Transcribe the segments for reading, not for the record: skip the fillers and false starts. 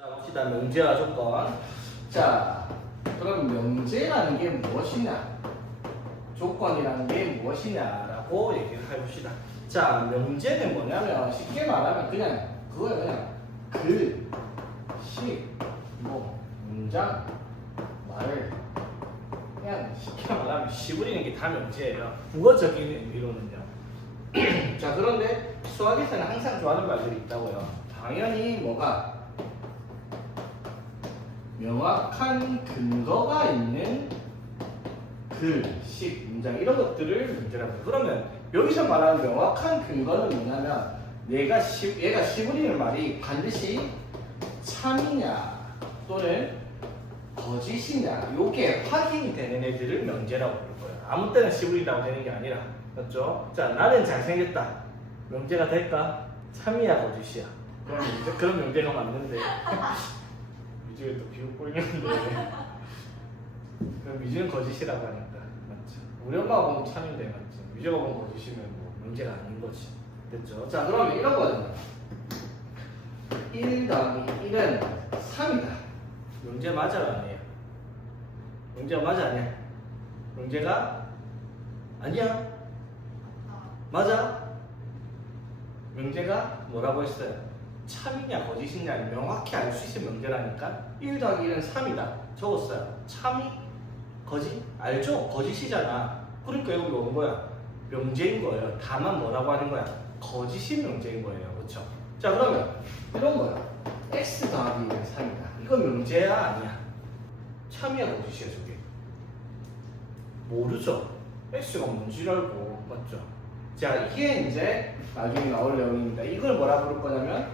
자, 봅시다. 명제와 조건. 자, 그럼 명제라는 게 무엇이냐? 조건이라는 게 무엇이냐라고 얘기를 해봅시다. 자, 명제는 뭐냐면 쉽게 말하면 그냥 그거예요. 그냥 글, 식, 문장, 말. 그냥 쉽게 말하면 시부리는 게 다 명제예요. 국어적인 의미로는요. 자, 그런데 수학에서는 항상 좋아하는 말들이 있다고요. 당연히 뭐가 명확한 근거가 있는 글, 식, 문장 이런 것들을 문제라고 해요. 그러면 여기서 말하는 명확한 근거는 뭐냐면 얘가 시부리는 말이 반드시 참이냐 또는 거짓이냐 요게 확인이 되는 애들을 명제라고 부를 거예요. 아무 때나 시부리라고 되는 게 아니라 맞죠? 자, 나는 잘생겼다. 명제가 될까? 참이야 거짓이야? 그런 명제가 맞는데 미주에 또 비웃 보이는데 그럼 미주는 거짓이라고 하니까 맞죠? 우리 엄마가 보면 참인데 맞죠? 미주가 보면 거짓이면 뭐 문제가 아닌 거지. 됐죠? 자, 그러면 이런 거거든요. 1 더하기 1은 3이다. 명제 맞아요 아니에요? 명제가 맞아 아니야? 명제가 아니야? 맞아? 명제가 뭐라고 했어요? 참이냐 거짓이냐 명확히 알 수 있는 명제라니까. 1 더하기 1은 3이다 적었어요. 참이? 거짓? 알죠? 거짓이잖아. 그러니까 여기 온 거야. 명제인 거예요. 다만 뭐라고 하는 거야? 거짓이 명제인 거예요. 그렇죠? 자, 그러면 이런 거야. x 더하기 1은 3이다. 이건 명제야 아니야? 참이야 거짓이야 저게? 모르죠? x가 뭔지 알고 맞죠? 자, 이게 이제 나중에 나올 내용입니다. 이걸 뭐라 부를 거냐면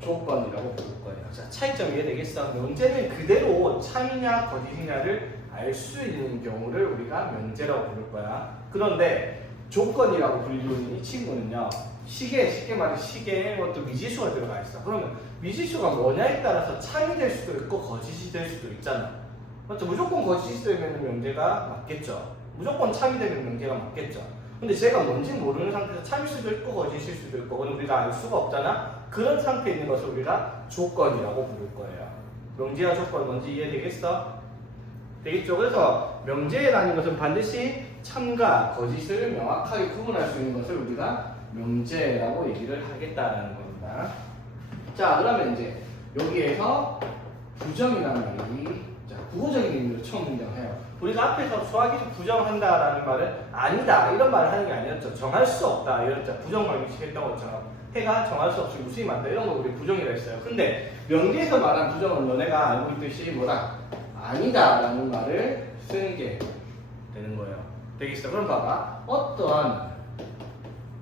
조건이라고 부를 거예요. 자, 차이점 이해되겠어? 명제는 그대로 참이냐 거짓이냐를 알 수 있는 경우를 우리가 명제라고 부를 거야. 그런데 조건이라고 불리는 이 친구는요, 쉽게 말해 시계에 어떤 미지수가 들어가 있어. 그러면 미지수가 뭐냐에 따라서 참이 될 수도 있고 거짓이 될 수도 있잖아. 맞죠? 무조건 거짓이 되면 명제가 맞겠죠. 무조건 참이 되면 명제가 맞겠죠. 근데 제가 뭔지 모르는 상태에서 참일 수도 있고 거짓일 수도 있고 그건 우리가 알 수가 없잖아. 그런 상태에 있는 것을 우리가 조건이라고 부를 거예요. 명제와 조건 뭔지 이해되겠어? 되겠죠? 그래서 명제라는 것은 반드시 참과 거짓을 명확하게 구분할 수 있는 것을 우리가 명제라고 얘기를 하겠다라는 겁니다. 자, 그러면 이제 여기에서 부정이라는 말이 국어적인 의미로 처음 등장해요. 우리가 앞에서 수학에서 부정한다라는 말은 아니다 이런 말을 하는 게 아니었죠. 정할 수 없다 이랬죠. 부정관계식 했던 것처럼 해가 정할 수 없이 무수히 많다 이런 걸 우리 부정이라 했어요. 근데 명제에서 말한 부정은 너네가 알고 있듯이 뭐다? 아니다라는 말을 쓰는 게 되는 거예요. 되겠어? 그럼 봐봐. 어떠한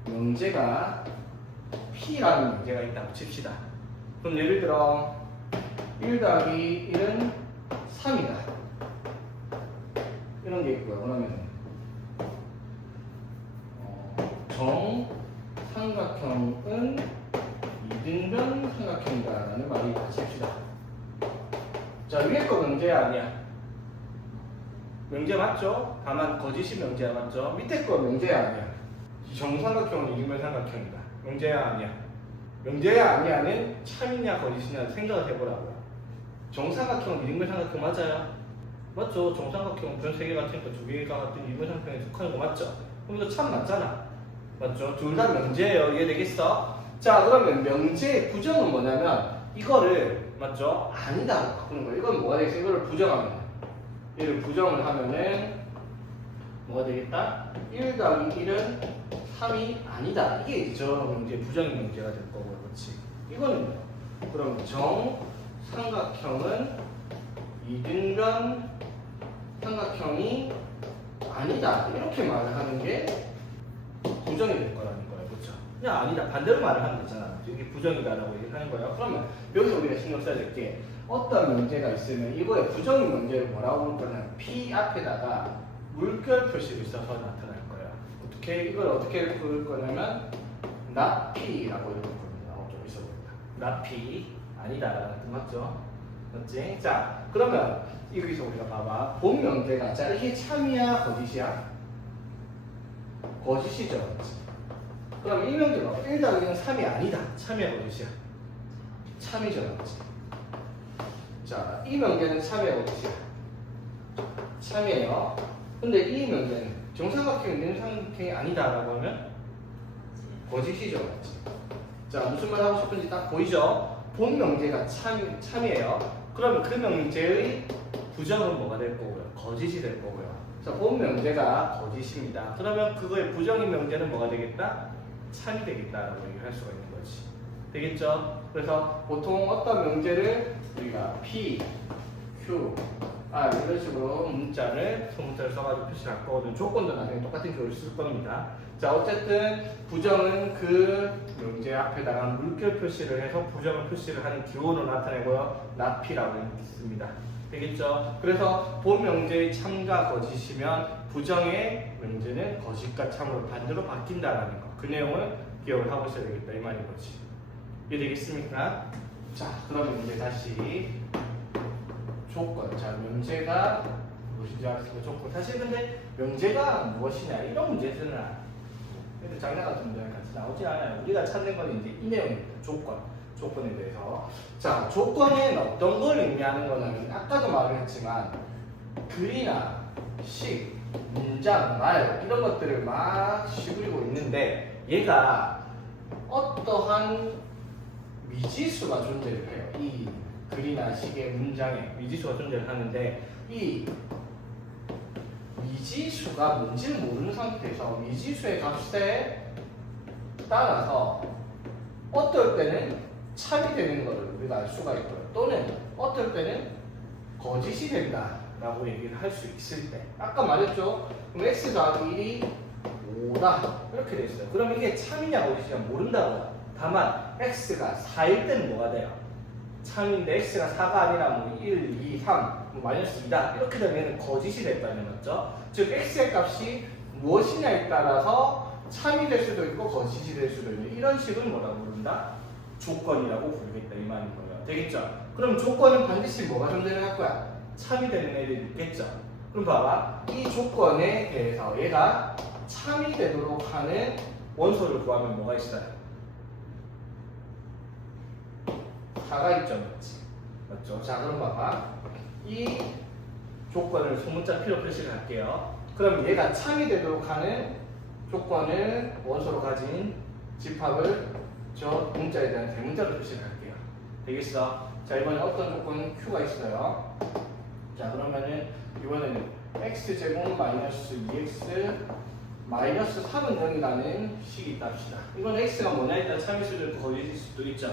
명제가 P라는 명제가 있다고 칩시다. 그럼 예를 들어 1 더하기 1은 3이다. 이런 게 있고요. 그러면 정삼각형은 이등변 삼각형이다라는 말이 있다 칩시다. 자, 위에 거 명제야 아니야? 명제 맞죠? 다만 거짓이 명제야 맞죠? 밑에 거 명제야 아니야? 정삼각형은 이등변 삼각형이다. 명제야 아니야? 명제야 아니야는 참이냐 거짓이냐 생각을 해보라고요. 정삼각형은 이등변 삼각형 맞아요? 맞죠? 정삼각형 변 3개 같으니까 2개가 같은 이등변 삼각형에 속하는 거 맞죠? 그럼 이거 참 맞잖아. 맞죠? 둘 다 명제예요. 이해되겠어? 자, 그러면 명제의 부정은 뭐냐면 이거를 맞죠? 아니다라고 바꾸는 거예요. 이건 뭐가 되겠어? 이거를 부정하면 얘를 부정을 하면은 뭐가 되겠다? 1 더하기 1은 3이 아니다. 이게 이제 저 명제의 부정의 명제가 될 거고 그렇지? 이거는 뭐야? 그럼 정삼각형은 이등변 삼각형이 아니다. 이렇게 말을 하는 게 부정이 될 거라는 거예요. 그렇죠? 그냥 아니다. 반대로 말을 하면 되잖아. 이게 부정이다라고 얘기하는 거예요. 그러면 여기서 우리가 신경 써야 될 게 어떤 문제가 있으면 이거의 부정의 문제를 뭐라고 부를 거냐면 P 앞에다가 물결 표시를 써서 나타날 거예요. 이걸 어떻게 부를 거냐면 not P라고 이럴 겁니다. 좀 있어 보인다. not P 아니다. 맞죠? 맞지? 자, 그러면 여기서 우리가 봐봐. 본 명제가 자 이게 참이야 거짓이야? 거짓이죠. 그럼 이 명제가 1 더하기는 3이 아니다. 참이야 거짓이야? 참이죠, 맞지? 자, 이 명제는 참이에요, 어디지? 참이에요. 근데 이 명제는 정삼각형이 내삼각형이 아니다라고 하면 거짓이죠, 맞지? 자, 무슨 말 하고 싶은지 딱 보이죠? 본 명제가 참이에요. 그러면 그 명제의 부정은 뭐가 될 거고요? 거짓이 될 거고요. 자, 본 명제가 거짓입니다. 그러면 그거의 부정인 명제는 뭐가 되겠다? 참이 되겠다라고 얘기를 할 수가 있는 거지. 되겠죠? 그래서 보통 어떤 명제를 우리가 P, Q, R 이런 식으로 문자를 소문자를 써가지고 표시를 할 거거든. 조건도 나중에 똑같은 교를 쓸 겁니다. 자, 어쨌든 부정은 그 명제 앞에다가 물결 표시를 해서 부정을 표시를 하는 기호로 나타내고요. 나피라고 있습니다. 되겠죠? 그래서 본 명제의 참과 거짓이면 부정의 명제는 거짓과 참으로 반대로 바뀐다라는 거. 그 내용을 기억을 하고 있어야 되겠다 이 말인 거지. 이해되겠습니까? 자, 그러면 이제 다시 조건. 자, 명제가 무엇인지 알았으면 조건. 사실 근데 명제가 무엇이냐 이런 문제들은 근데 장난 같은 문제는 같이 나오지 않아요. 우리가 찾는 건 이제 이 내용입니다. 조건에 대해서. 자, 조건은 어떤 걸 의미하는 거냐면 아까도 말을 했지만 글이나 식, 문장, 말 이런 것들을 막 쥐부리고 있는데 얘가 어떠한 미지수가 존재를 해요. 이 글이나 식의 문장에 미지수가 존재를 하는데 이 미지수가 뭔지를 모르는 상태에서 미지수의 값에 따라서 어떨 때는 참이 되는 것을 우리가 알 수가 있고요. 또는 어떨 때는 거짓이 된다라고 얘기를 할 수 있을 때 아까 말했죠. 그럼 x 더하기 1이 5다 이렇게 돼 있어요. 그럼 이게 참이냐 거짓이냐 모른다고요. 다만 x가 4일 때는 뭐가 돼요? 참인데 x가 4가 아니라 뭐 1, 2, 3, 뭐 마이너스 2다 이렇게 되면 거짓이 됐다는 거죠. 즉 x의 값이 무엇이냐에 따라서 참이 될 수도 있고 거짓이 될 수도 있는 이런 식을 뭐라고 부른다? 조건이라고 부르겠다 이 말인 거예요. 되겠죠? 그럼 조건은 반드시 뭐가 존재를 할 거야? 참이 되는 애들이 있겠죠? 그럼 봐봐. 이 조건에 대해서 얘가 참이 되도록 하는 원소를 구하면 뭐가 있어요? 4가 있죠, 맞죠? 자, 그럼 봐봐. 이 조건을 소문자 필요 표시를 할게요. 그럼 얘가 참이 되도록 하는 조건을 원소로 가진 집합을 저 문자에 대한 대문자로 표시를 할게요. 되겠어? 자, 이번에 어떤 조건 Q가 있어요. 자, 그러면은 이번에는 x제곱 마이너스 2x 마이너스 3은 0이라는 식이 있다 합시다. 이건 x가 뭐냐에 따라 참일 수도 있고 거짓일 수도 있죠.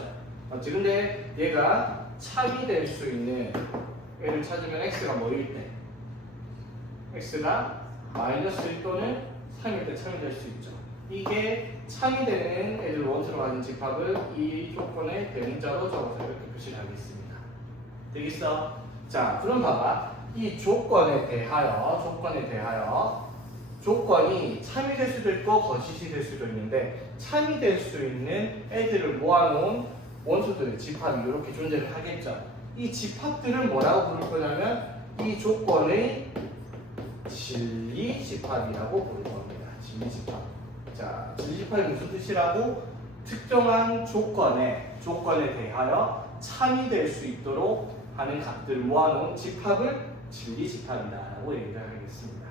맞지? 근데 얘가 참이 될 수 있는 애를 찾으면 x가 뭐일 때? x가 마이너스 1 또는 3일 때 참이 될 수 있죠. 이게 참이 되는 애들 원수로 가진 집합을 이 조건의 대문자로 적어서 이렇게 표시를 하겠습니다. 되겠어? 자, 그럼 봐봐. 이 조건에 대하여 조건이 참이 될 수도 있고 거짓이 될 수도 있는데 참이 될 수 있는 애들을 모아놓은 원수들의 집합이 이렇게 존재를 하겠죠. 이 집합들을 뭐라고 부를 거냐면 이 조건의 진리 집합이라고 부를 겁니다. 진리 집합. 자, 진리 집합이 무슨 뜻이라고? 특정한 조건에 대하여 참이 될 수 있도록 하는 값들을 모아놓은 집합을 진리 집합이다라고 얘기를 하겠습니다.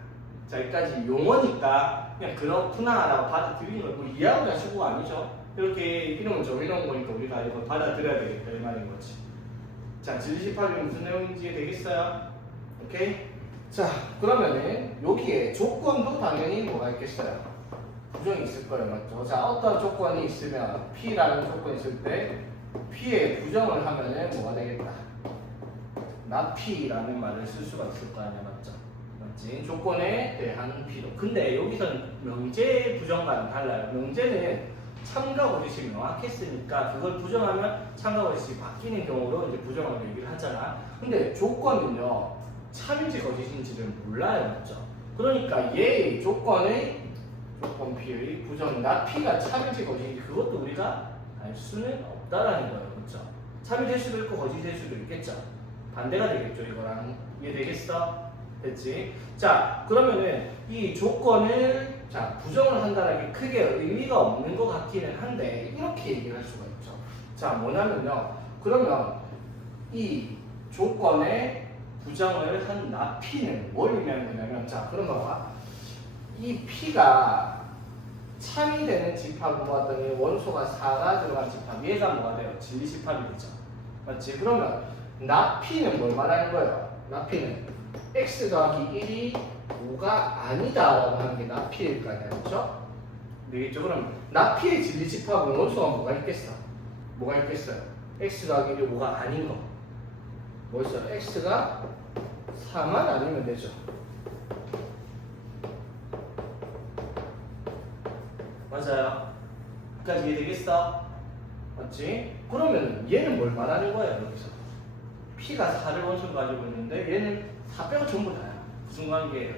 자, 여기까지 용어니까 그냥 그렇구나라고 받아들이는 걸 뭐 이해하고 자시고가 아니죠. 이렇게 이름을 정해놓은 거니까 우리가 이걸 받아들여야 되겠다 이 말인 거지. 자, 진리 집합이 무슨 내용인지 되겠어요? 오케이? 자, 그러면은 여기에 조건도 당연히 뭐가 있겠어요? 부정이 있을 거예요, 맞죠? 자, 어떤 조건이 있으면 P라는 조건이 있을 때 P에 부정을 하면은 뭐가 되겠다? not P라는 말을 쓸 수가 있을 거 아니야, 맞죠? 맞지? 조건에 대한 P로. 근데 여기서는 명제 부정과는 달라요. 명제는 참과 거짓이 명확했으니까 그걸 부정하면 참과 거짓이 바뀌는 경우로 이제 부정하고 얘기를 하잖아. 근데 조건은요, 참인지 거짓인지를 몰라요, 맞죠? 그러니까 얘의 조건 P의 부정, not P가 참인지 거짓인지 그것도 우리가 알 수는 없다라는 거예요, 그렇죠? 참이 될 수도 있고 거짓이 될 수도 있겠죠. 반대가 되겠죠, 이거랑. 이해되겠어? 됐지? 자, 그러면은 이 조건을 부정을 한다는 게 크게 의미가 없는 것 같기는 한데 이렇게 얘기를 할 수가 있죠. 자, 뭐냐면요, 그러면 이 조건에 부정을 한 나 P는 뭘 의미하는 거냐면, 자, 그런 거가 이 P가 참이 되는 집합은 뭐였더니 원소가 4가 들어간 집합, 얘가 뭐가 돼요? 진리집합이 되죠. 맞지? 그러면 나 P는 뭘 말하는 거예요? 나 P는 x 더하기 1이 5가 아니다라고 하는 게 나 P일 거 아니야, 그렇죠? 되겠죠? 그럼 나 P의 진리집합은 원소가 뭐가 있겠어? 뭐가 있겠어요? x 더하기 1이 5가 아닌 거. 뭐 있어요? x가 4만 아니면 되죠. 맞아요. 여기까지 이해되겠어? 맞지? 그러면 얘는 뭘 말하는 거야, 여기서? P가 4를 원소로 가지고 있는데 얘는 4 빼고 전부 다야. 무슨 관계예요?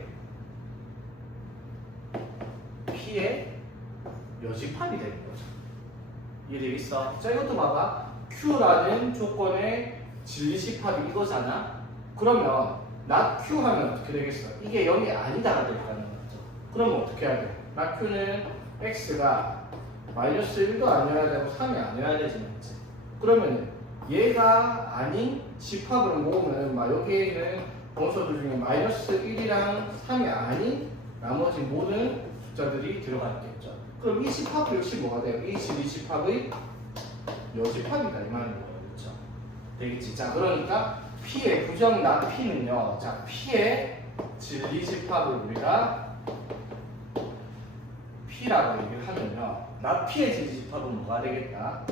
P의 여집합이 되는 거죠. 이해되겠어? 자, 이것도 봐봐. Q라는 조건의 진리집합이 이거잖아? 그러면 not Q 하면 어떻게 되겠어? 이게 0이 아니다가 될까는 거죠. 그러면 어떻게 해야 돼? not Q는 x가 마이너스 1도 아니어야 되고 3이 아니어야 되지, 맞지? 그러면 얘가 아닌 집합을 모으면 막 여기에는 원소들 중에 마이너스 1이랑 3이 아닌 나머지 모든 숫자들이 들어가 있겠죠. 그럼 이 집합 역시 뭐가 돼요? 이 집합의 여집합이다 이 말인 거예요. 그렇죠? 되겠지? 자, 그러니까 P의 부정 나 P는요. 자, P의 진리집합을 우리가 P라고 얘기를 하면요. 나 P의 진리집합은 뭐가 되겠다?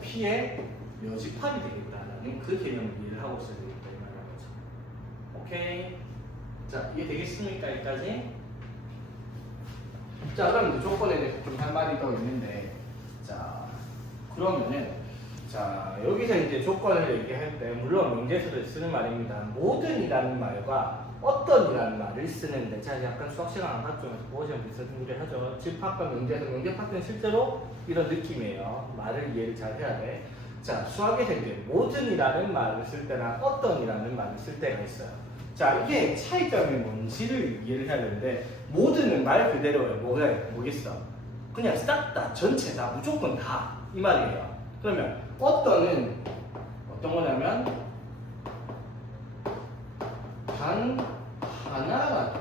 P의 여집합이 되겠다라는 그 개념을 이해를 하고 있어야 되겠다 이 말인 거죠. 오케이. 자, 이해되겠습니까? 여기까지? 자, 그럼 이제 조건에 대해서 좀 할 말이 더 있는데, 자, 그러면은, 자, 여기서 이제 조건을 얘기할 때, 물론 문제에서도 쓰는 말입니다. 모든이라는 말과 어떤이라는 말을 쓰는데, 자, 약간 수학 시간 안 갔죠? 보시면 비슷한 준비를 하죠. 집합과 명제에서 명제 파트는 실제로 이런 느낌이에요. 말을 이해를 잘 해야 돼. 자, 수학에서 이제 모든이라는 말을 쓸 때나 어떤이라는 말을 쓸 때가 있어요. 자, 이게 차이점이 뭔지를 이해를 해야 되는데, 모든은 말 그대로예요. 뭐겠어? 그냥 싹 다, 전체 다, 무조건 다. 이 말이에요. 그러면 어떤 거냐면 단 하나라도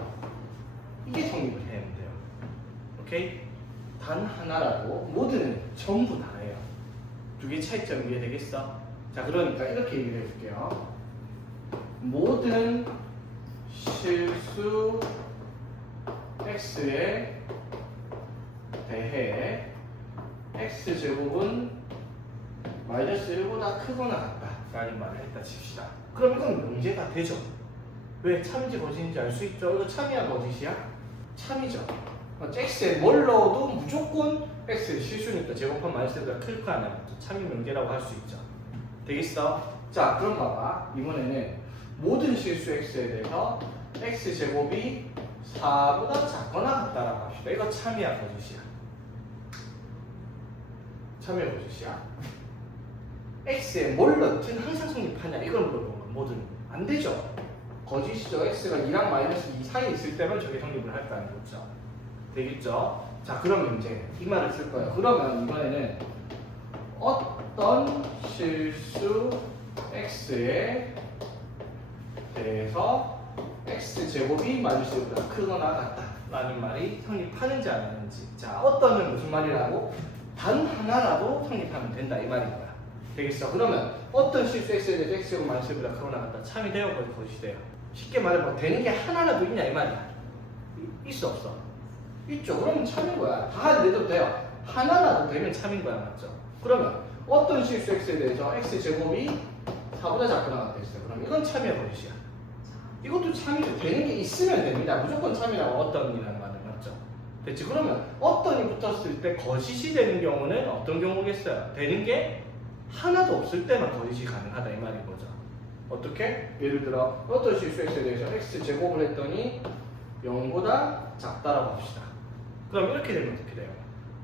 이게 성립을 해야 돼요. 오케이? 단 하나라도 모든은 전부 다예요. 두 개 차이점 이해되겠어? 자, 그러니까 이렇게 얘기를 해줄게요. 모든 실수 x에 대해 x제곱은 마이너스 1보다 크거나 같다 라는 말을 했다 칩시다. 그럼 이건 명제가 되죠. 왜? 참인지 거짓인지 알 수 있죠. 이거 참이야 거짓이야? 참이죠. x에 뭘 넣어도 무조건 x 실수니까 제곱한 마이너스 1보다 클 거 아니야. 참이 명제라고 할 수 있죠. 되겠어? 자, 그럼 봐봐. 이번에는 모든 실수 x에 대해서 x제곱이 4보다 작거나 같다라고 합시다. 이거 참이야 거짓이야? 참이야 거짓이야? x에 뭘 넣든 항상 성립하냐 이걸 물어보는 거야. 뭐든 안 되죠. 거짓이죠. x가 2랑 마이너스 2 사이에 있을 때만 저게 성립을 할까는 거죠. 되겠죠? 자, 그러면 이제 이 말을 쓸 거예요. 그러면 이번에는 어떤 실수 x에 대해서 x제곱이 마이너스 1보다 크거나 같다 라는 말이 성립하는지 안 하는지. 자, 어떤은 무슨 말이라고? 단 하나라도 성립하면 된다 이 말인 거야. 되겠어? 그러면 어떤 실수 x에 대해서 x제곱 마이너스 1보다 크거나 같다. 참이 돼요? 거짓이 돼요? 쉽게 말해봐. 되는 게 하나라도 있냐 이 말이야. 있어 없어? 있죠. 그러면 참인 거야. 다 내도 돼요. 하나라도 되면 참인 거야. 맞죠? 그러면 어떤 실수 x에 대해서 x제곱이 4보다 작거나 같다 했어요. 그럼 이건 참이야 거짓이야? 이것도 참이죠. 되는 게 있으면 됩니다. 무조건 참이라고 어떤이라는 말은 맞죠? 됐지? 그러면 어떤이 붙었을 때 거짓이 되는 경우는 어떤 경우겠어요? 되는 게 하나도 없을 때만 거짓이 가능하다 이 말인 거죠. 어떻게? 예를 들어 어떤 실수 x에 대해서 x제곱을 했더니 0보다 작다라고 합시다. 그럼 이렇게 되면 어떻게 돼요?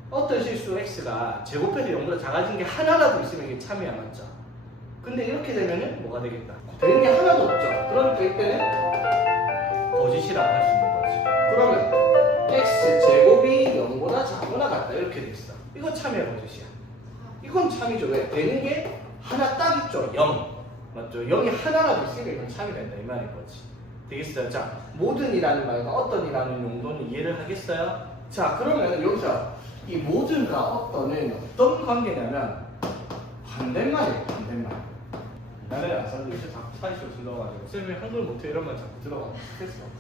어떤 실수 x가 제곱해서 0보다 작아진 게 하나라도 있으면 이게 참이야 맞죠? 근데 이렇게 되면은 뭐가 되겠다? 되는 게 하나도 없죠. 그러니까 이때는 거짓이라고 할 수 있는 거지. 그러면 x제곱이 0보다 작거나 같다 이렇게 돼 있어. 이건 참이야 거짓이야? 이건 참이죠. 왜? 되는 게 하나 딱 있죠. 0. 맞죠? 0이 하나라도 있으니까 이건 참이 된다 이 말인 거지. 되겠어요? 자, 모든이라는 말과 어떤이라는 용도는 이해를 하겠어요? 자, 그러면 여기서 이 모든과 어떤은 어떤 관계냐면 반대말이에요. 반대말. 나는 아산도 이제 자꾸 사이시로 들어가지고 쌤이 한글 못해 이러면 자꾸 들어가고 스트레스 받고.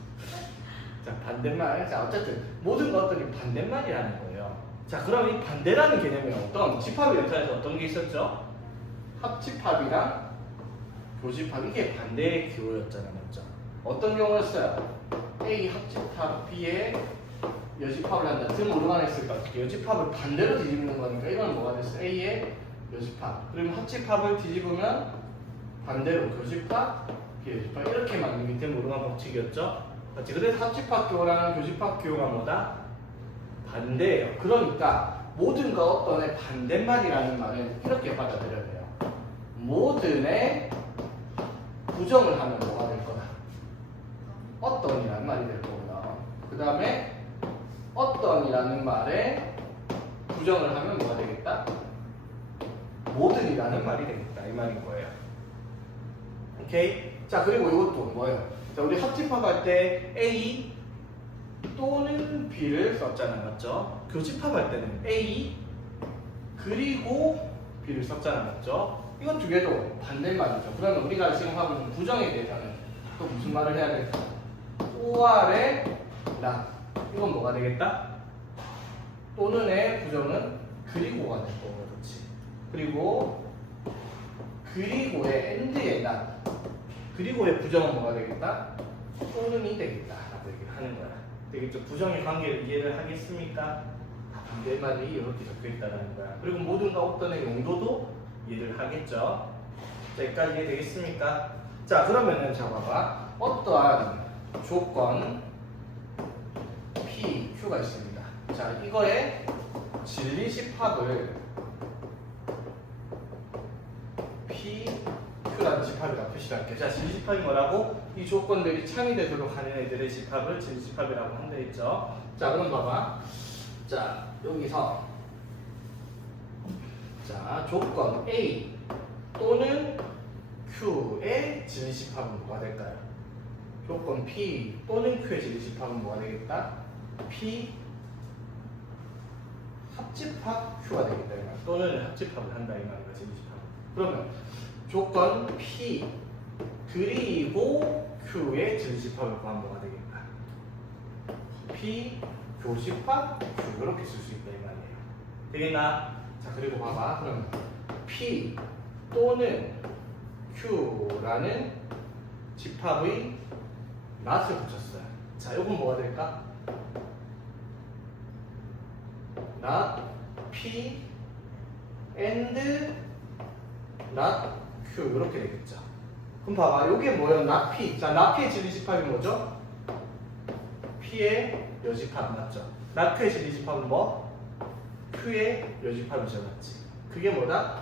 자, 반대말. 자, 어쨌든 모든과 어떤이 반대말이라는 거예요. 자, 그럼 이 반대라는 개념이 어떤 집합의 연산에서 어떤 게 있었죠? 합집합이랑 교집합. 이게 반대의 기호였잖아요. 맞죠? 어떤 경우였어요? A 합집합 B에 여집합을 한다. 등 오르간 했을까? 여집합을 반대로 뒤집는 거니까 이건 뭐가 됐어? A의 여집합. 그러면 합집합을 뒤집으면 반대로 교집합, 비교집합 이렇게 만든 게 등 오르간 법칙이었죠? 맞지? 그래서 합집합 기호랑 교집합 기호가 뭐다? 반대예요. 그러니까 모든과 어떤의 반대말이라는 말은 이렇게 받아들여야 돼요. 모든의 부정을 하면 뭐가 될 거다? 어떤이라는 말이 될 거구나. 그 다음에 어떤이라는 말에 부정을 하면 뭐가 되겠다? 모든이라는 말이 되겠다 이 말인 거예요. 오케이? 자, 그리고 이것도 뭐예요? 자, 우리 합집합할 때 A 또는 B를 썼잖아, 맞죠? 교집합할 때는 A 그리고 B를 썼잖아, 맞죠? 이건 두 개도 반대말이죠. 그러면 우리가 지금 하고 있는 부정에 대해서는 또 무슨 말을 해야 될까? OR의 나. 이건 뭐가 되겠다? 또는의 부정은 그리고가 될 거고, 그렇지? 그리고 그리고의 and의 나. 그리고의 부정은 뭐가 되겠다? 또는이 되겠다. 라고 얘기를 하는 거야. 되겠죠? 부정의 관계를 이해를 하겠습니까? 반대말이 이렇게 적혀 있다는 거야. 그리고 모든가 어떤의 용도도 이해를 하겠죠? 자, 여기까지 이해되겠습니까? 자, 그러면은 자 봐봐. 어떠한 조건 P, Q가 있습니다. 자, 이거의 진리집합을 P, Q라는 집합이라고 표시할게요. 자, 진리집합이 뭐라고? 이 조건들이 참이 되도록 하는 애들의 집합을 진리집합이라고 한다 했죠. 자, 그럼 봐봐. 자, 여기서 자, 조건 A 또는 Q의 진리집합은 뭐가 될까요? 조건 P 또는 Q의 진리집합은 뭐가 되겠다? P 합집합 Q가 되겠다. 이 말. 또는 합집합을 한다 이 말이야. 진리집합. 그러면 조건 P 그리고 Q의 진리집합을 구하면 뭐가 되겠다? P 교집합 Q 이렇게 쓸 수 있다 이 말이에요. 되겠나? 자, 그리고 봐봐. 그럼 P 또는 Q라는 집합의 not을 붙였어요. 자, 이건 뭐가 될까? not P and not Q 이렇게 되겠죠. 그럼 봐봐. 이게 뭐예요? not P. 자, not P의 진리집합이 뭐죠? P의 여집합 맞죠? not Q의 진리집합은 뭐? Q의 여집합이죠, 맞지? 그게 뭐다?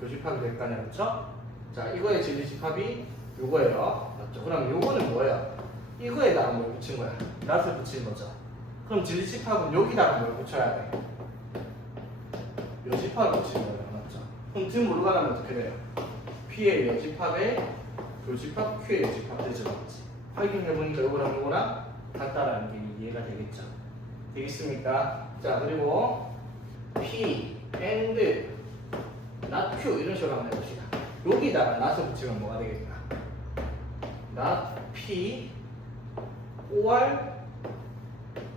교집합이 될 거 아니야, 그렇죠? 자, 이거의 진리집합이 요거예요, 맞죠? 그럼 요거는 뭐예요? 이거에다가 뭘 붙인 거야? not을 붙인 거죠. 그럼 진리집합은 여기다가 뭘 붙여야 돼? 여집합을 붙인 거예요, 맞죠? 그럼 등 모르가 나면 어떻게 돼요? P의 여집합에 교집합, Q의 여집합 되죠, 맞지? 확인해보니까 요거랑 요거랑 같다라는 게 이해가 되겠죠? 되겠습니까? 자, 그리고 P and not Q 이런 식으로 한번 해봅시다. 여기다가 not을 붙이면 뭐가 되겠다? not P or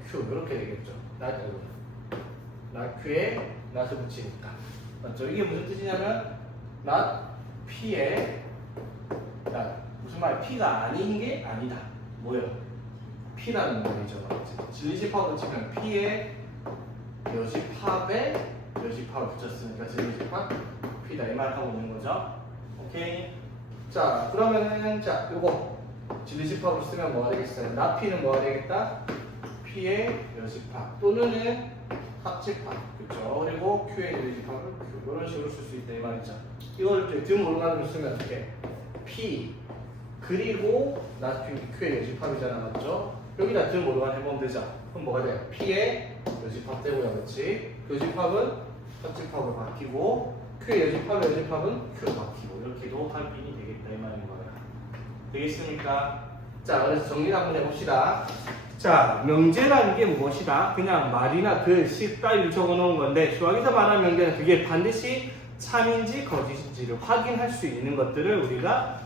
Q 이렇게 되겠죠. not Q에 not을 붙이니까 맞죠? 이게 무슨 뜻이냐면 not P에 not 무슨 말? P가 아닌 게 아니다. 뭐예요? P라는 말이죠. 진리집합을 치면 P의 여집합에 여집합을 붙였으니까 진리집합 P다 이 말 하고 있는 거죠. 오케이. 자, 그러면은 자 요거 진리집합을 쓰면 뭐가 되겠어요? not P는 뭐가 되겠다? P의 여집합 또는 합집합, 그렇죠? 그리고 Q의 진리집합을 Q 이런 식으로 쓸 수 있다 이 말이죠. 이걸 등 모르가는 쓰면 어떻게? P 그리고 not Q의 여집합이잖아, 맞죠? 여기다 등 모르간 해보면 되죠. 그럼 뭐가 돼요? P의 여집합 되고요, 그렇지? 교집합은 합집합으로 바뀌고 Q의 여집합은 Q로 바뀌고 이렇게도 확인이 되겠다 이 말인 거예요. 되겠습니까? 자, 그래서 정리를 한번 해봅시다. 자, 명제라는 게 무엇이다? 그냥 말이나 글, 시 따위를 적어놓은 건데 수학에서 말하는 명제는 그게 반드시 참인지 거짓인지를 확인할 수 있는 것들을 우리가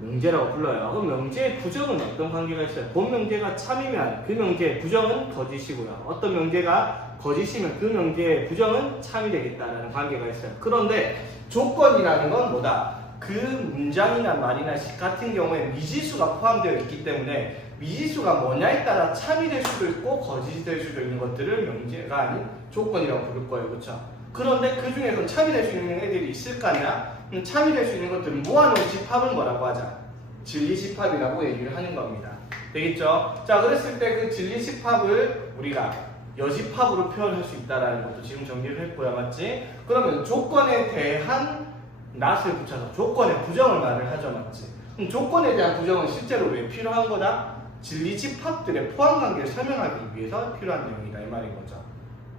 명제라고 불러요. 그럼 명제의 부정은 어떤 관계가 있어요? 본 명제가 참이면 그 명제의 부정은 거짓이고요. 어떤 명제가 거짓이면 그 명제의 부정은 참이 되겠다라는 관계가 있어요. 그런데 조건이라는 건 뭐다? 그 문장이나 말이나 시 같은 경우에 미지수가 포함되어 있기 때문에 미지수가 뭐냐에 따라 참이 될 수도 있고 거짓이 될 수도 있는 것들을 명제가 아닌 조건이라고 부를 거예요. 그렇죠? 그런데 그 중에서 참이 될 수 있는 애들이 있을 거 아니야? 참이 될 수 있는 것들을 모아놓은 집합은 뭐라고 하자? 진리집합이라고 얘기를 하는 겁니다. 되겠죠? 자, 그랬을 때 그 진리집합을 우리가 여집합으로 표현할 수 있다는 것도 지금 정리를 했고요. 맞지? 그러면 조건에 대한 낫을 붙여서 조건의 부정을 말을 하죠. 맞지? 그럼 조건에 대한 부정은 실제로 왜 필요한 거다? 진리집합들의 포함관계를 설명하기 위해서 필요한 내용이다 이 말인 거죠.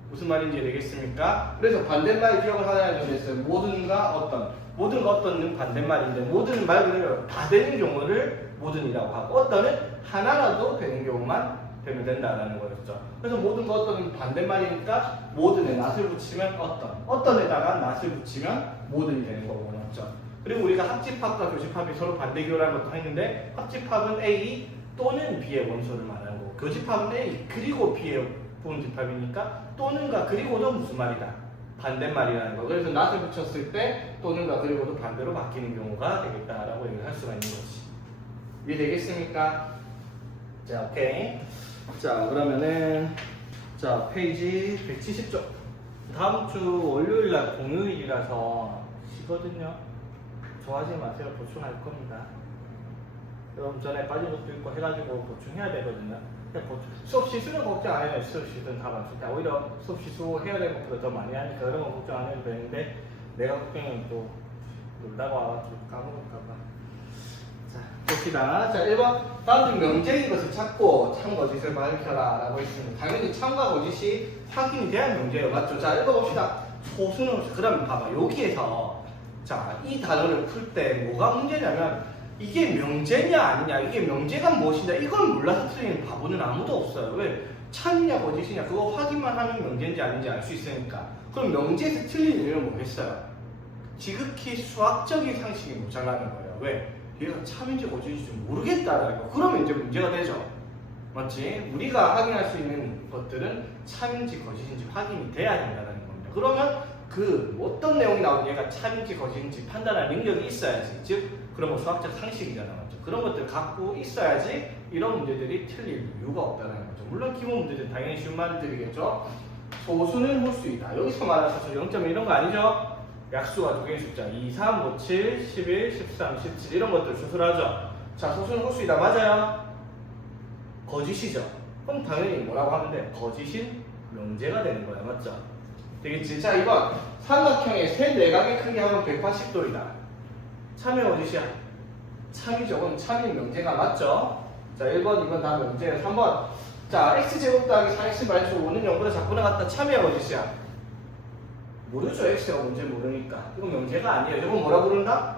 무슨 말인지 되겠습니까? 그래서 반대말 기억을 하라는 점에서 모든과 어떤, 모든과 어떤은 반대말인데 모든 말 그대로 다 되는 경우를 모든이라고 하고 어떤은 하나라도 되는 경우만 되면 된다라는 거였죠. 그래서 모든과 어떤은 반대말이니까 모든에 낫을 붙이면 어떤에다가 낫을 붙이면 모든이 되는 거고 맞죠? 그리고 우리가 합집합과 교집합이 서로 반대교라는 것도 했는데 합집합은 A 또는 B의 원소를 말하는 거고 교집합은 A 그리고 B의 부분집합이니까 또는과 그리고도 무슨 말이다? 반대말이라는 거. 그래서 낫을 붙였을 때 또는과 그리고도 반대로 바뀌는 경우가 되겠다라고 얘기를 할 수가 있는 거지. 이해되겠습니까? 자, 오케이. 자, 그러면은 자, 페이지 170쪽. 다음 주 월요일날 공휴일이라서 쉬거든요. 좋아하지 마세요. 보충할 겁니다. 여러분 전에 빠진 것도 있고 해가지고 보충해야 되거든요. 수업 시수는 걱정 안 해요. 수업 시수는 다 맞출 때 오히려 수업 시수 해야 되는 것보다 더 많이 하니까 그런 거 걱정 안 해도 되는데 내가 걱정이 또 놀다가 와가지고 까먹을까봐. 자, 봅시다. 자, 1번 다음 중 명제인 것을 찾고 참 거짓을 밝혀라 라고 했습니다. 당연히 참과 거짓이 확인이 돼야 명제예요. 맞죠? 자, 읽어봅시다. 소수는 그러면 봐봐. 여기에서 자, 이 단어를 풀 때 뭐가 문제냐면 이게 명제냐 아니냐, 이게 명제가 무엇이냐 이걸 몰라서 틀리는 바보는 아무도 없어요. 왜? 참이냐 거짓이냐 그거 확인만 하면 명제인지 아닌지 알 수 있으니까. 그럼 명제에서 틀린 이유는 뭐겠어요? 지극히 수학적인 상식이 모자라는 거예요. 왜? 얘가 참인지 거짓인지 모르겠다라는 거. 그러면 이제 문제가 되죠. 맞지? 우리가 확인할 수 있는 것들은 참인지 거짓인지 확인이 돼야 된다는 겁니다. 그러면 그 어떤 내용이 나오든 얘가 참인지 거짓인지 판단할 능력이 있어야지. 즉 그런 거 수학적 상식이잖아. 맞죠? 그런 것들 갖고 있어야지 이런 문제들이 틀릴 이유가 없다는 거죠. 물론 기본 문제들은 당연히 쉬운 말들이겠죠. 소수는 홀수이다. 여기서 말하는 소수 0.1 이런 거 아니죠? 약수가 두 개의 숫자 2, 3, 5, 7, 11, 13, 17 이런 것들 수술하죠. 자, 소수는 홀수이다. 맞아요? 거짓이죠. 그럼 당연히 뭐라고 하면 돼? 거짓인 명제가 되는 거야. 맞죠? 되겠지? 자, 2번 삼각형의 세 내각의 크기 하면 180도이다. 참이 어디시야? 참이죠. 그럼 참이 명제가 맞죠? 자, 1번, 2번 다 명제예요. 3번. 자, x제곱 더하기 4x 마이너스 5는 0보다 작거나 같다. 참이 어디시야? 모르죠. x가 뭔지 모르니까. 이건 명제가 아니에요. 이건 뭐라 부른다?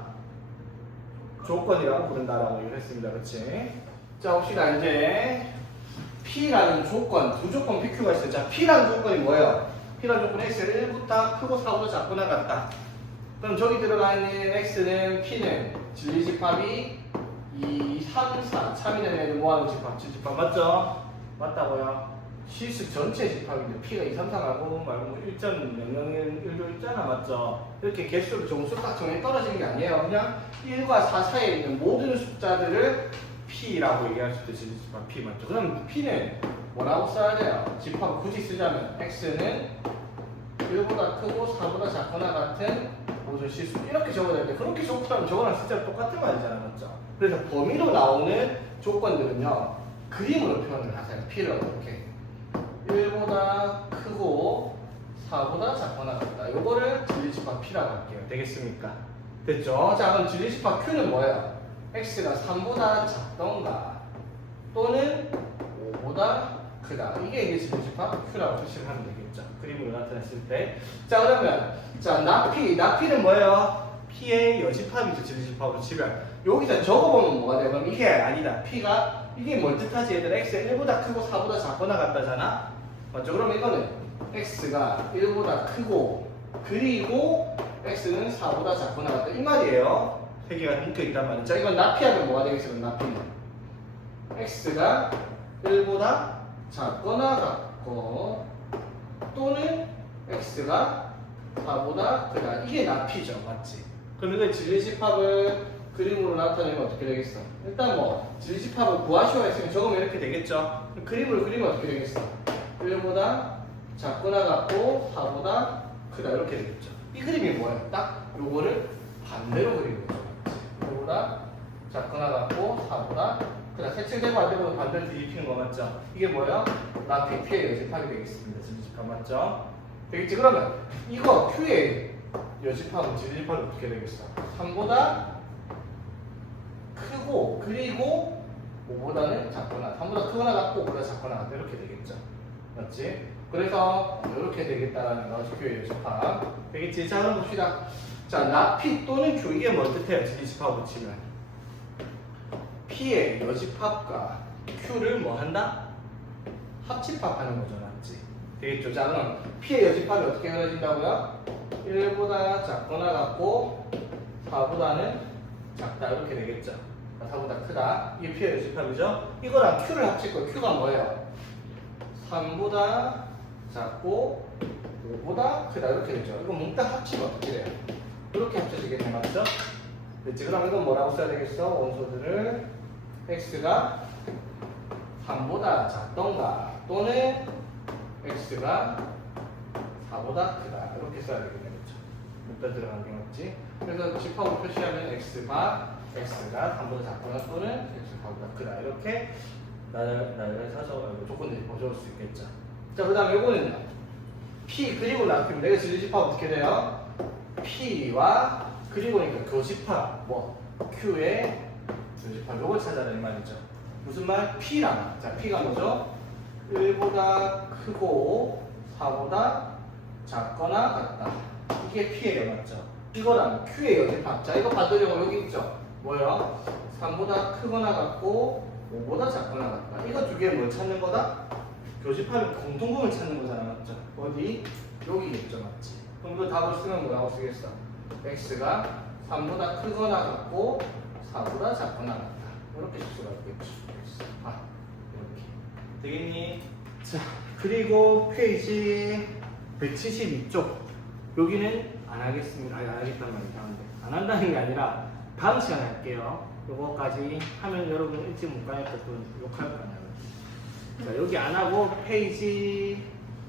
조건이라고 부른다라고 얘기를 했습니다. 그렇지? 자, 봅시다. 이제 P라는 조건, 두 조건 PQ가 있어요. 자, P라는 조건이 뭐예요? P라는 조건은 x를 1보다 크고 4보다 작거나 같다. 그럼 저기 들어가 있는 x는 p는 진리집합이 2, 3, 4 참이 되는 애들 모아놓은 집합, 집합 맞죠? 맞다고요? 실수 전체 집합인데 p가 2, 3, 4 말고 1.0001도 있잖아. 맞죠? 이렇게 개수를 정수 딱 정해 떨어지는 게 아니에요. 그냥 1과 4 사이에 있는 모든 숫자들을 p라고 얘기할 수 있죠. 진리집합 p 맞죠? 그럼 p는 뭐라고 써야 돼요? 집합 굳이 쓰자면 x는 1보다 크고 4보다 작거나 같은 모든 실수 이렇게 적어야 되는데 그렇게 적으면 저거랑 진짜 똑같은 말이잖아. 맞죠? 그래서 범위로 나오는 조건들은요 그림으로 표현을 하세요. P를 어떻게 1보다 크고 4보다 작거나 같다. 요거를 진리집합 P라고 할게요. 되겠습니까? 됐죠? 자, 그럼 진리집합 Q는 뭐예요? X가 3보다 작던가 또는 5보다 크다. 이게 진리집합 Q라고 표시를 하면 되겠죠. 그림 그림으로 나타냈을 때. 자, 그러면 자, 나피는 뭐예요? P의 여집합이죠. 질집합으로 치면. 여기서 적어보면 뭐가 돼? 그럼 이게 아니다. P가 이게 뭘 뜻하지? 얘들 X가 1보다 크고 4보다 작거나 같다잖아? 맞죠? 그럼 이거는 X가 1보다 크고 그리고 X는 4보다 작거나 같다. 이 말이에요. 세 개가 묶여있단 말이죠. 자, 이건 나피하면 뭐가 되겠어요? 나피는 X가 1보다 작거나 같고 또는 X가 4보다 크다. 이게 나피죠. 맞지? 그럼 이거 진리집합을 그림으로 나타내면 어떻게 되겠어? 일단 뭐 진리집합을 구하시오가 있으면 적으면 이렇게 되겠죠? 그림을 그리면 어떻게 되겠어? 1보다 작거나 같고 4보다 크다. 이렇게 되겠죠? 이 그림이 뭐예요? 딱 요거를 반대로 그리는 거죠. 1보다 작거나 같고 4보다 그다 색칠되고 안 되고 반대로 뒤집히는 거 맞죠? 이게 뭐예요? 나피 P의 여집합이 되겠습니다. 진리집합 맞죠? 되겠지? 그러면 이거 Q의 여집합은 진리집합이 어떻게 되겠어? 3보다 크고 그리고 5보다는 작거나 3보다 크거나 같고 5보다 작거나 같다. 이렇게 되겠죠? 맞지? 그래서 이렇게 되겠다라는 거 Q의 여집합 되겠지? 자, 그럼 봅시다. 자, 나피 또는 Q 이게 뭘 뜻해요? 진리집합으로 치면 P의 여집합과 Q를 뭐 한다? 합집합하는 거죠. 맞지? 되겠죠? 자, 그럼 P의 여집합이 어떻게 그려진다고요? 1보다 작거나 같고 4보다는 작다. 이렇게 되겠죠? 4보다 크다. 이게 P의 여집합이죠? 이거랑 Q를 합칠 거예요. Q가 뭐예요? 3보다 작고 5보다 크다. 이렇게 되죠? 이거 몽땅 합치면 어떻게 돼요? 이렇게 합쳐지겠네. 맞죠? 됐지? 그럼 이건 뭐라고 써야 되겠어? 원소들을 X가 3보다 작던가 또는 X가 4보다 크다. 이렇게 써야 되겠네. 그렇죠? 일단 들어간 게 맞지? 그래서 집합으로 표시하면 X가 3보다 작거나 또는 X가 4보다 크다. 이렇게 나를 사서 조건들이 보여줄 수 있겠죠. 자, 그 다음에 이거는요. P 그리고 나피면 내가 진리집합 어떻게 돼요? P와 그리고니까 교집합 뭐 Q의 교집합 요걸 찾아라 이 말이죠. 무슨 말? P랑 자 P가 뭐죠? 1보다 크고 4보다 작거나 같다. 이게 P예요. 맞죠? 이거랑 Q의 여집합. 자 이거 받으려고 여기 있죠? 뭐요? 3보다 크거나 같고 5보다 작거나 같다. 이거 두 개 뭘 찾는 거다? 교집합의 공통점을 찾는 거잖아. 맞죠? 어디? 여기겠죠. 맞지? 그럼 이거 답을 쓰면 뭐라고 쓰겠어? X가 3보다 크거나 같고 4보다 작거나 같다. 이렇게 쓸 수가 있겠죠. 아, 이렇게. 되겠니? 자, 그리고 페이지 172쪽. 여기는 안 하겠습니다. 아니, 안 하겠단 말이 다른데. 안 한다는 게 아니라 다음 시간에 할게요. 요거까지 하면 여러분 일찍 못 가니까 또 욕할 거 아니에요. 자, 여기 안 하고 페이지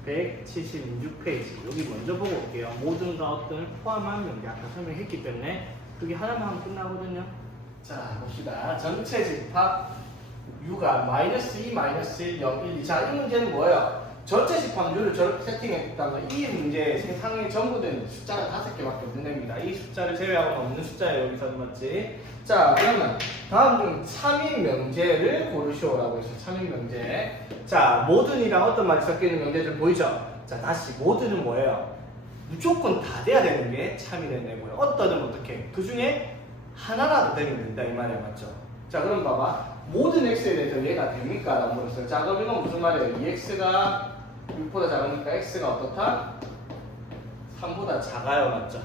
176페이지 여기 먼저 보고 올게요. 모든 것들을 포함한 명제 아까 설명했기 때문에 여기 하나만 하면 끝나거든요. 자, 봅시다. 전체 집합 U가 -2, -1, 0, 1, 2. 자, 이 문제는 뭐예요? 전체 집합률을 저렇게 세팅했다면 이 문제의 세상에 전부된 숫자가 5개밖에 없는 애입니다. 이 숫자를 제외하고 없는 숫자예요. 여기서 맞지? 자, 그러면 다음 중 참인 명제를 고르시오라고 했어요. 참인 명제. 자, 모든이랑 어떤 말이 섞여 있는 명제들 보이죠? 자, 다시 모든은 뭐예요? 무조건 다 돼야 되는 게 참인의 내고요. 어떤은 어떻게? 그 중에 하나라도 되면 된다 이 말이에요. 맞죠? 자, 그럼 봐봐. 모든 x에 대해서 얘가 됩니까? 라고 물었어요. 자, 그럼 이건 무슨 말이에요? 2x가 6보다 작으니까 x가 어떻다? 3보다 작아요. 맞죠?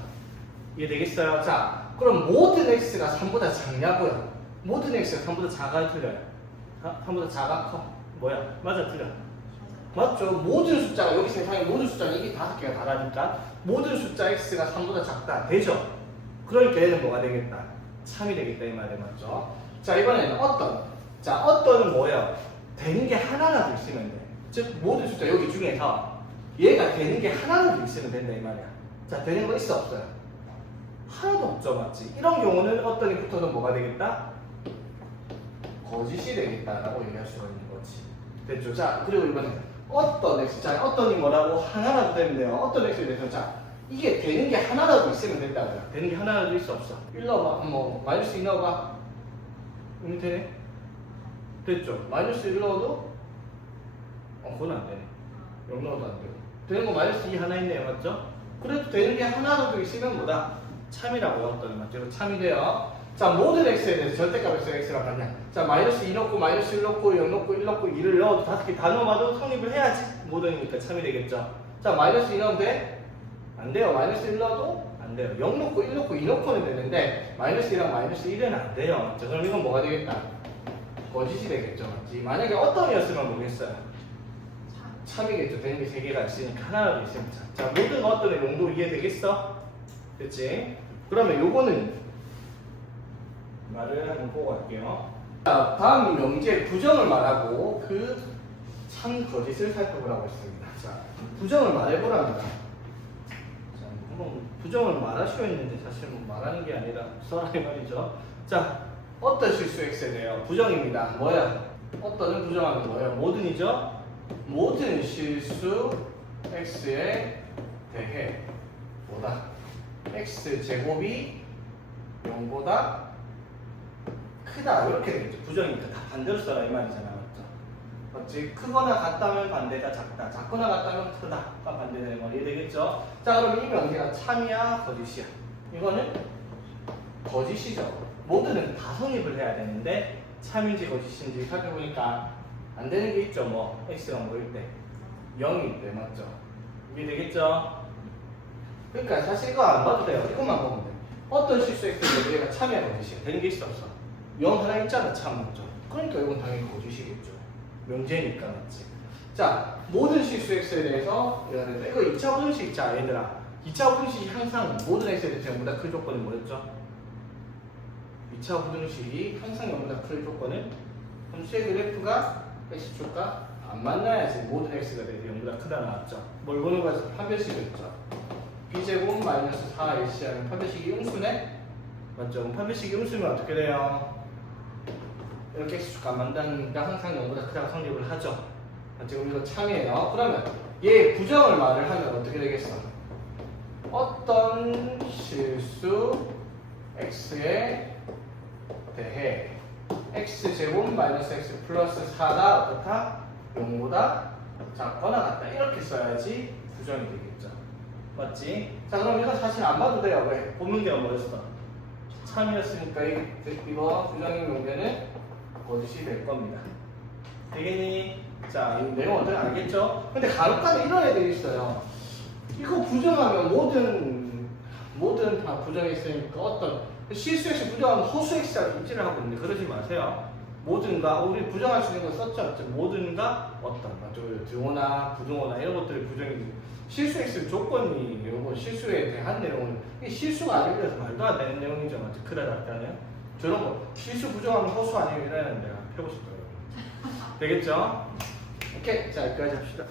이해되겠어요? 자, 그럼 모든 x가 3보다 작냐고요? 모든 x가 3보다 작아요? 틀려요? 3보다 작아? 커? 뭐야? 맞아? 틀려? 맞죠? 모든 숫자가 여기 세상에 모든 숫자는 이게 5개가 다라니까 모든 숫자 x가 3보다 작다. 되죠? 그러니까 얘는 뭐가 되겠다? 참이 되겠다 이 말이에요. 맞죠? 자, 이번에는 어떤. 자, 어떤은 뭐예요? 되는 게 하나라도 있으면 돼. 즉 모든 숫자 여기 중에서 얘가 되는 게 하나라도 있으면 된다 이 말이야. 자, 되는 거 있어 없어요? 하나도 없죠. 맞지? 이런 경우는 어떤이 붙어도 뭐가 되겠다? 거짓이 되겠다라고 얘기할 수가 있는 거지. 됐죠? 자, 그리고 이번에 어떤 x. 자, 어떤이 뭐라고? 하나라도 되면 돼요. 어떤 x에 대해서 자, 이게 되는 게 하나라도 있으면 된다고요. 되는 게 하나라도 있어 없어? 1 넣어봐. 뭐 마이너스 2 넣어봐. 이미 되네? 됐죠? 마이너스 1 넣어도? 그건 안 되네. 0 넣어도 안 되고. 되는 거 마이너스 2 하나 있네요. 맞죠? 그래도 되는 게 하나라도 있으면 뭐다? 참이라고 어떤 맞죠? 참이 돼요. 자, 모든 x에 대해서 절대값에서 x라고 하냐? 자, 마이너스 2 넣고 마이너스 1 넣고 0 넣고 1 넣고 2를 넣어도 5개 다 넣어봐도 성립을 해야지 모든이니까 참이 되겠죠. 자, 마이너스 2 넣으면 돼? 안 돼요. 마이너스 1 넣어도 안 돼요. 0 넣고 1 넣고 2 넣고는 되는데 마이너스 2랑 마이너스 1은 안 돼요. 자, 그럼 이건 뭐가 되겠다? 거짓이 되겠죠. 맞지? 만약에 어떤 이었으면 모르겠어요. 참이겠죠. 되는 게 3개가 있으니까 하나라도 있으면 자, 모든 어떤의 용도 이해되겠어? 됐지? 그러면 요거는 말을 한번 보고 갈게요. 자, 다음 명제 부정을 말하고 그 참 거짓을 살펴보라고 했습니다. 자, 부정을 말해보랍니다. 자, 한번 부정을 말하시오 했는데 사실 뭐 말하는 게 아니라 써라 이 말이죠. 자, 어떤 실수 x에 대해요? 부정입니다. 뭐야? 어떤은 부정하는 거예요? 모든이죠? 모든 실수 x에 대해 뭐다? x 제곱이 0보다 크다 이렇게 되겠죠. 부정이니까 다 반대로 써라 이 말이잖아. 맞죠? 맞지? 크거나 같다면 반대가 작다, 작거나 같다면 크다가 반대되는 거 이해되겠죠? 자, 그럼 이 명제가 참이야 거짓이야? 이거는 거짓이죠. 모두는 다 성립을 해야 되는데 참인지 거짓인지 살펴보니까 안 되는 게 있죠. 뭐 x가 뭐일 때 0일 때 맞죠? 이해되겠죠? 그러니까 사실 이거 안 봐도 돼요. 이것만 보면 돼. 어떤 실수 x인데 우리가 참이야 거짓이야? 되는 게 있어 없어? 0 하나 있잖아. 참 맞죠? 그러니까 이건 당연히 거짓이겠죠. 명제니까 맞지? 자, 모든 실수 x에 대해서 이거 2차 부등식. 자, 얘들아 2차 부등식이 항상 모든 x에 대해서 0보다 클 조건이 뭐였죠? 2차 부등식이 항상 0보다 클 조건은 함수의 그래프가 x축과 안 만나야지 모든 x가 대해서 0보다 크다 나왔죠. 뭘 보는 거에서 판별식이었죠. b제곱 마이너스 4ac 하면 판별식이 음수네? 맞죠? 그럼 판별식이 음수면 어떻게 돼요? 이렇게 x축과 안 만나니까 항상 0보다 크다고 성립을 하죠. 지금 이거 참이에요. 그러면 얘 부정을 말을 하면 어떻게 되겠어? 어떤 실수 x에 대해 x제곱 마이너스 x 플러스 4가 어떻다? 0보다 작거나 같다. 이렇게 써야지 부정이 되겠죠. 맞지? 자, 그럼 이거 사실 안 봐도 돼요. 왜? 보문계가 뭐였어? 참이었으니까 이거 부정의 명제는 거짓이 될 겁니다. 되겠니? 자, 이 내용 어떻게 알겠죠? 근데 간혹가다 이런 애들이 있어요. 이거 부정하면 모든 다 부정했으니까 어떤 실수 x 부정하면 허수 x라고 입지를 하고 있는데 그러지 마세요. 모든가 우리 부정할 수 있는 거 썼죠? 모든가 어떤 맞죠? 등호나 부등호나 이런 것들이 부정이 실수 x 조건이 이런 실수에 대한 내용은 이게 실수가 아니라서 말도 안 되는 내용이죠. 맞죠? 크다 작다는 저런 거 실수 부정하면 허수 아니에요 이라는 내가 펴고 싶더라고요. 되겠죠? 오케이, 자 여기까지 합시다.